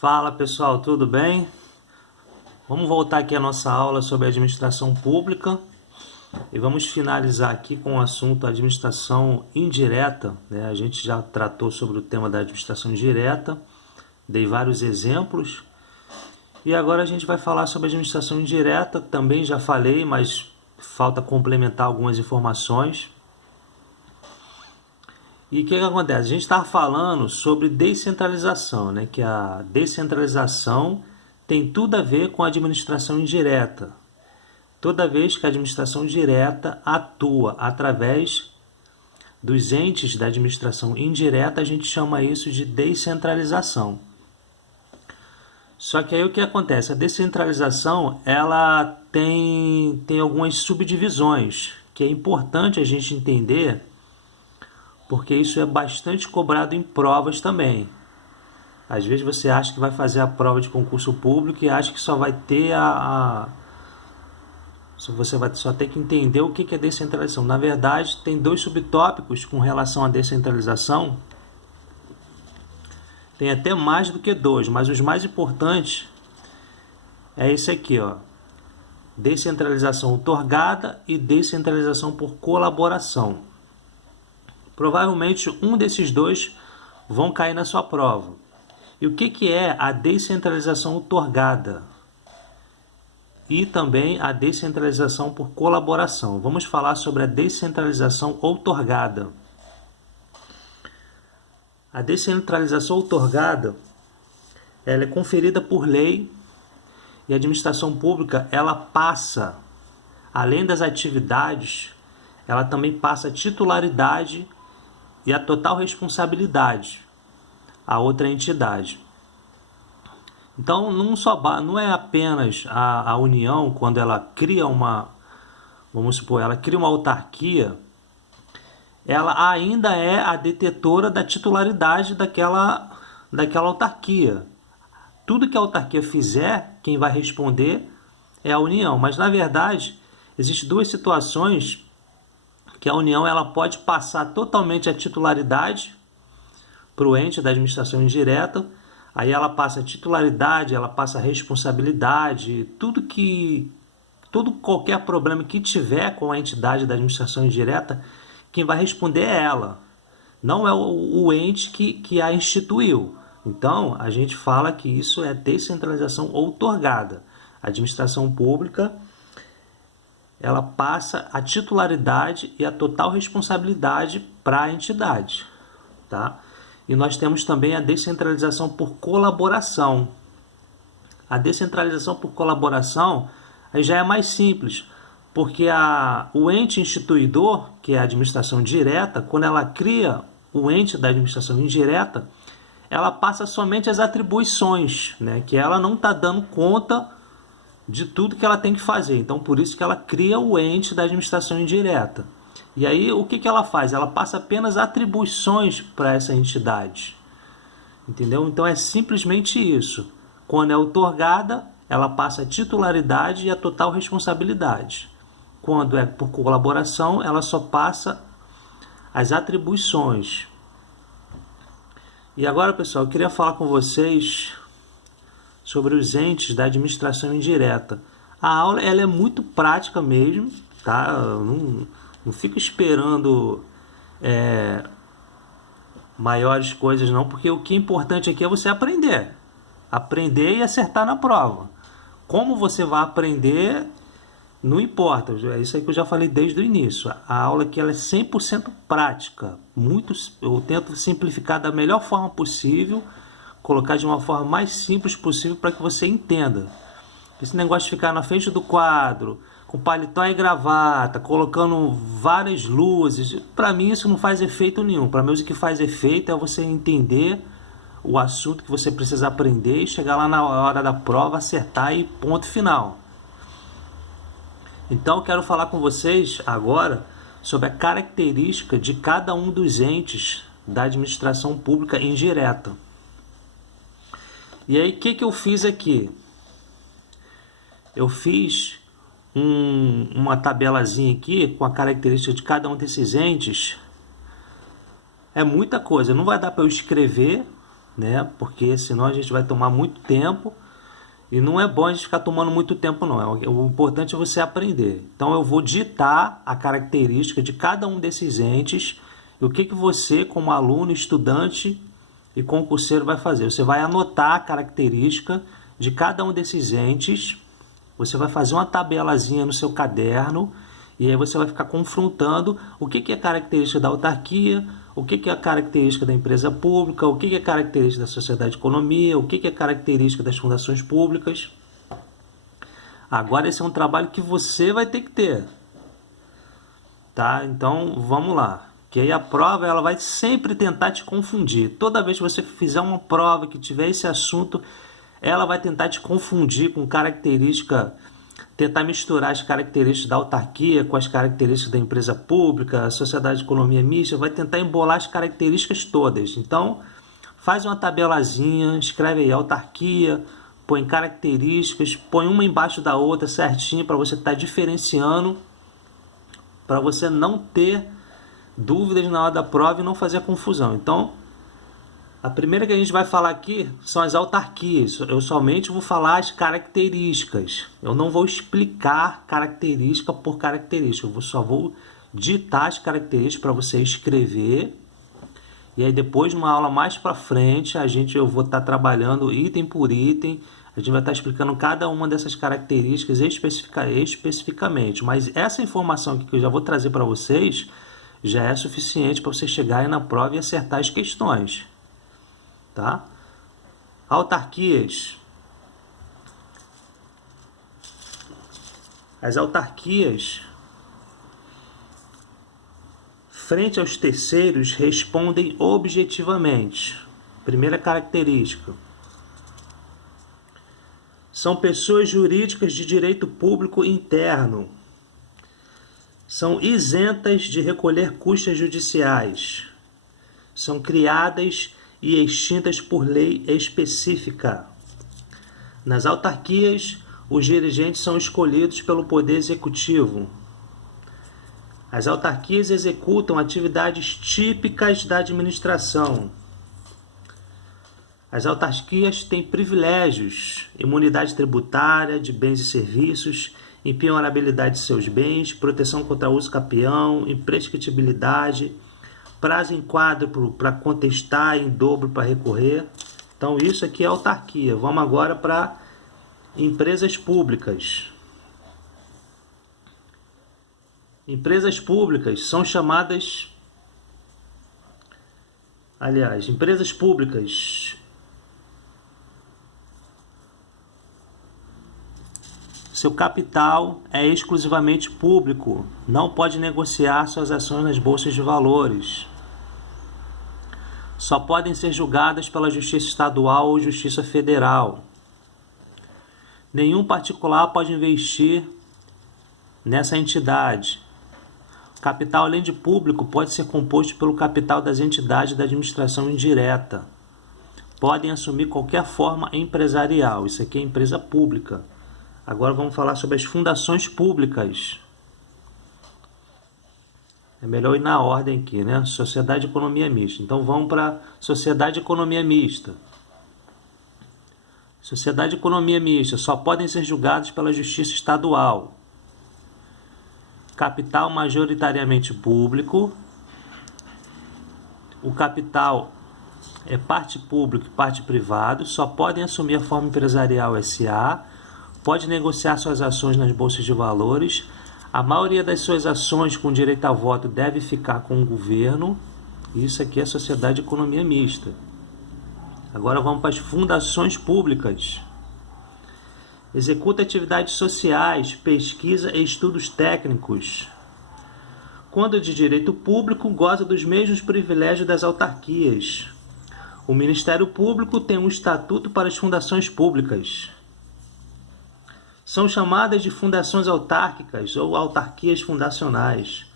Fala pessoal, tudo bem? Vamos voltar aqui à nossa aula sobre administração pública e vamos finalizar aqui com o assunto administração indireta, né? A gente já tratou sobre o tema da administração direta, dei vários exemplos e agora a gente vai falar sobre administração indireta. Também já falei, mas falta complementar algumas informações. E o que acontece? A gente está falando sobre descentralização, né? Que a descentralização tem tudo a ver com a administração indireta. Toda vez que a administração direta atua através dos entes da administração indireta, a gente chama isso de descentralização. Só que aí o que acontece? A descentralização ela tem algumas subdivisões que é importante a gente entender, porque isso é bastante cobrado em provas também. Às vezes você acha que vai fazer a prova de concurso público e acha que só vai ter você vai só ter que entender o que é descentralização. Na verdade, tem dois subtópicos com relação à descentralização. Tem até mais do que dois, mas os mais importantes é esse aqui, ó. Descentralização otorgada e descentralização por colaboração. Provavelmente um desses dois vão cair na sua prova. E o que é a descentralização otorgada? E também a descentralização por colaboração. Vamos falar sobre a descentralização outorgada. A descentralização outorgada, ela é conferida por lei e a administração pública, ela passa, além das atividades, ela também passa a titularidade e a total responsabilidade a outra entidade. Então, não é apenas a União, quando ela cria vamos supor, ela cria uma autarquia, ela ainda é a detetora da titularidade daquela autarquia. Tudo que a autarquia fizer, quem vai responder é a União. Mas, na verdade, existem duas situações que a União ela pode passar totalmente a titularidade para o ente da administração indireta. Aí ela passa a titularidade, ela passa a responsabilidade, qualquer problema que tiver com a entidade da administração indireta, quem vai responder é ela, não é o ente que a instituiu. Então, a gente fala que isso é descentralização outorgada. A administração pública, ela passa a titularidade e a total responsabilidade para a entidade, tá? E nós temos também a descentralização por colaboração. A descentralização por colaboração aí já é mais simples, porque o ente instituidor, que é a administração direta, quando ela cria o ente da administração indireta, ela passa somente as atribuições, né, que ela não está dando conta de tudo que ela tem que fazer. Então, por isso que ela cria o ente da administração indireta. E aí, o que ela faz? Ela passa apenas atribuições para essa entidade. Entendeu? Então, é simplesmente isso. Quando é outorgada, ela passa a titularidade e a total responsabilidade. Quando é por colaboração, ela só passa as atribuições. E agora, pessoal, eu queria falar com vocês sobre os entes da administração indireta. A aula ela é muito prática mesmo, tá? Não fica esperando maiores coisas não, porque o que é importante aqui é você aprender. Aprender e acertar na prova. Como você vai aprender, não importa. É isso aí que eu já falei desde o início. A aula aqui ela é 100% prática. Eu tento simplificar da melhor forma possível, colocar de uma forma mais simples possível para que você entenda. Esse negócio de ficar na frente do quadro, com paletó e gravata, colocando várias luzes, para mim isso não faz efeito nenhum. Para mim o que faz efeito é você entender o assunto que você precisa aprender e chegar lá na hora da prova, acertar e ponto final. Então eu quero falar com vocês agora sobre a característica de cada um dos entes da administração pública indireta. E aí o que eu fiz aqui? Eu fiz uma tabelazinha aqui com a característica de cada um desses entes. É muita coisa, não vai dar para eu escrever, né? Porque senão a gente vai tomar muito tempo e não é bom a gente ficar tomando muito tempo, não. O importante é você aprender. Então eu vou ditar a característica de cada um desses entes e o que você, como aluno, estudante e concurseiro, vai fazer. Você vai anotar a característica de cada um desses entes, você vai fazer uma tabelazinha no seu caderno e aí você vai ficar confrontando o que é característica da autarquia, o que é característica da empresa pública, o que é característica da sociedade de economia, o que é característica das fundações públicas. Agora esse é um trabalho que você vai ter que ter, tá? Então vamos lá. Que aí a prova ela vai sempre tentar te confundir. Toda vez que você fizer uma prova que tiver esse assunto, ela vai tentar te confundir com característica, tentar misturar as características da autarquia com as características da empresa pública, a sociedade de economia mista, vai tentar embolar as características todas. Então, faz uma tabelazinha, escreve aí autarquia, põe características, põe uma embaixo da outra certinho para você estar diferenciando, para você não ter dúvidas na hora da prova e não fazer confusão. Então, a primeira que a gente vai falar aqui são as autarquias. Eu somente vou falar as características. Eu não vou explicar característica por característica. Eu só vou ditar as características para você escrever. E aí depois, numa aula mais para frente, eu vou estar trabalhando item por item. A gente vai estar explicando cada uma dessas características especificamente. Mas essa informação aqui que eu já vou trazer para vocês já é suficiente para vocês chegarem na prova e acertar as questões. Tá? Autarquias. As autarquias, frente aos terceiros, respondem objetivamente. Primeira característica. São pessoas jurídicas de direito público interno. São isentas de recolher custas judiciais. São criadas e extintas por lei específica. Nas autarquias, os dirigentes são escolhidos pelo Poder Executivo. As autarquias executam atividades típicas da administração. As autarquias têm privilégios, imunidade tributária de bens e serviços, impenhorabilidade de seus bens, proteção contra uso capião, imprescritibilidade, prazo em quádruplo para contestar, em dobro para recorrer. Então isso aqui é autarquia. Vamos agora para empresas públicas. Empresas públicas são chamadas... empresas públicas... Seu capital é exclusivamente público. Não pode negociar suas ações nas bolsas de valores. Só podem ser julgadas pela Justiça Estadual ou Justiça Federal. Nenhum particular pode investir nessa entidade. O capital, além de público, pode ser composto pelo capital das entidades da administração indireta. Podem assumir qualquer forma empresarial. Isso aqui é empresa pública. Agora vamos falar sobre as fundações públicas. É melhor ir na ordem aqui, né? Sociedade de Economia Mista. Então vamos para Sociedade de Economia Mista. Sociedade de Economia Mista só podem ser julgados pela Justiça Estadual. Capital majoritariamente público. O capital é parte pública e parte privada. Só podem assumir a forma empresarial SA. Pode negociar suas ações nas bolsas de valores. A maioria das suas ações com direito a voto deve ficar com o governo. Isso aqui é a Sociedade de Economia Mista. Agora vamos para as fundações públicas. Executa atividades sociais, pesquisa e estudos técnicos. Quando de direito público, goza dos mesmos privilégios das autarquias. O Ministério Público tem um estatuto para as fundações públicas. São chamadas de fundações autárquicas ou autarquias fundacionais.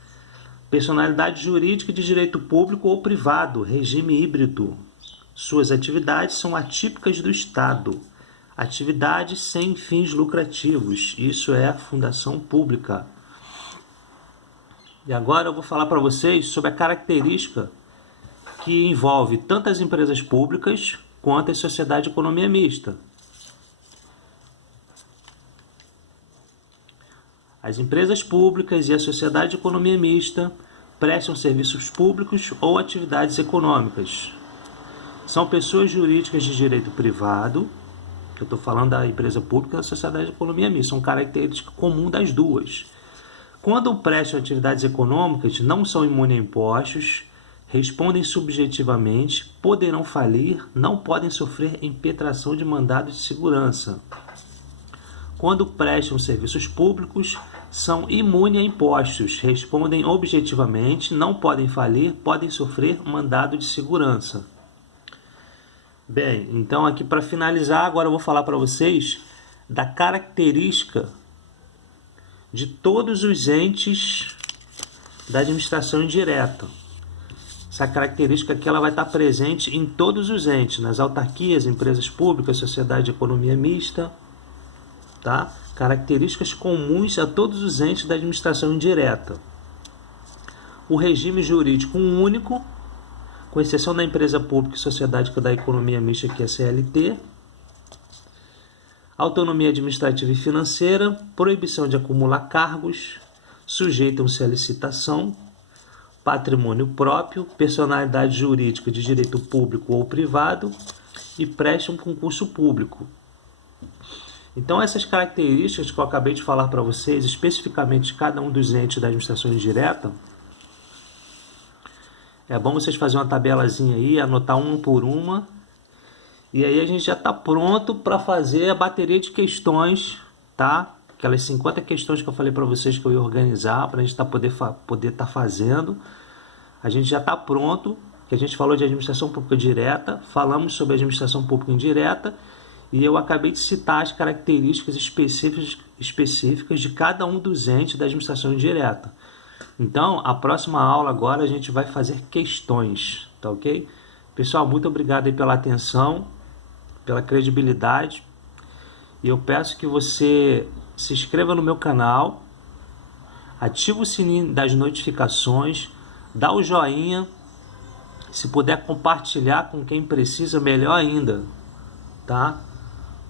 Personalidade jurídica de direito público ou privado, regime híbrido. Suas atividades são atípicas do Estado. Atividades sem fins lucrativos. Isso é a fundação pública. E agora eu vou falar para vocês sobre a característica que envolve tanto as empresas públicas quanto as sociedades de economia mista. As empresas públicas e a sociedade de economia mista prestam serviços públicos ou atividades econômicas. São pessoas jurídicas de direito privado, que eu estou falando da empresa pública e da sociedade de economia mista, são características comuns das duas. Quando prestam atividades econômicas, não são imunes a impostos, respondem subjetivamente, poderão falir, não podem sofrer impetração de mandado de segurança. Quando prestam serviços públicos, são imunes a impostos, respondem objetivamente, não podem falir, podem sofrer mandado de segurança. Bem, então aqui para finalizar, agora eu vou falar para vocês da característica de todos os entes da administração indireta. Essa característica aqui ela vai estar presente em todos os entes, nas autarquias, empresas públicas, sociedade de economia mista, tá? Características comuns a todos os entes da administração indireta. O regime jurídico único, com exceção da empresa pública e sociedade da economia mista, que é a CLT. Autonomia administrativa e financeira, proibição de acumular cargos, sujeitam-se à licitação, patrimônio próprio, personalidade jurídica de direito público ou privado e prestam concurso público. Então essas características que eu acabei de falar para vocês, especificamente de cada um dos entes da administração indireta, é bom vocês fazerem uma tabelazinha aí, anotar uma por uma, e aí a gente já está pronto para fazer a bateria de questões, tá? Aquelas 50 questões que eu falei para vocês que eu ia organizar, para a gente poder estar fazendo. A gente já está pronto, que a gente falou de administração pública direta, falamos sobre administração pública indireta, e eu acabei de citar as características específicas de cada um dos entes da administração indireta. Então, a próxima aula agora a gente vai fazer questões, tá ok? Pessoal, muito obrigado aí pela atenção, pela credibilidade. E eu peço que você se inscreva no meu canal, ative o sininho das notificações, dá o joinha, se puder compartilhar com quem precisa, melhor ainda, tá?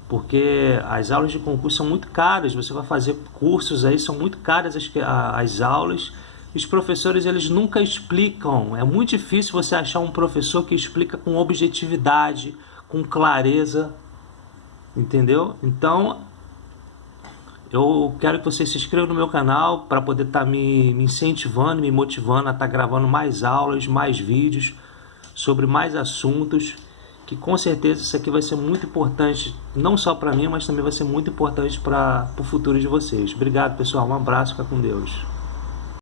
Porque as aulas de concurso são muito caras, você vai fazer cursos aí, são muito caras as aulas. Os professores, eles nunca explicam, é muito difícil você achar um professor que explica com objetividade, com clareza, entendeu? Então, eu quero que você se inscreva no meu canal para poder estar me incentivando, me motivando a estar gravando mais aulas, mais vídeos sobre mais assuntos, que com certeza isso aqui vai ser muito importante, não só para mim, mas também vai ser muito importante para o futuro de vocês. Obrigado, pessoal. Um abraço, fica com Deus.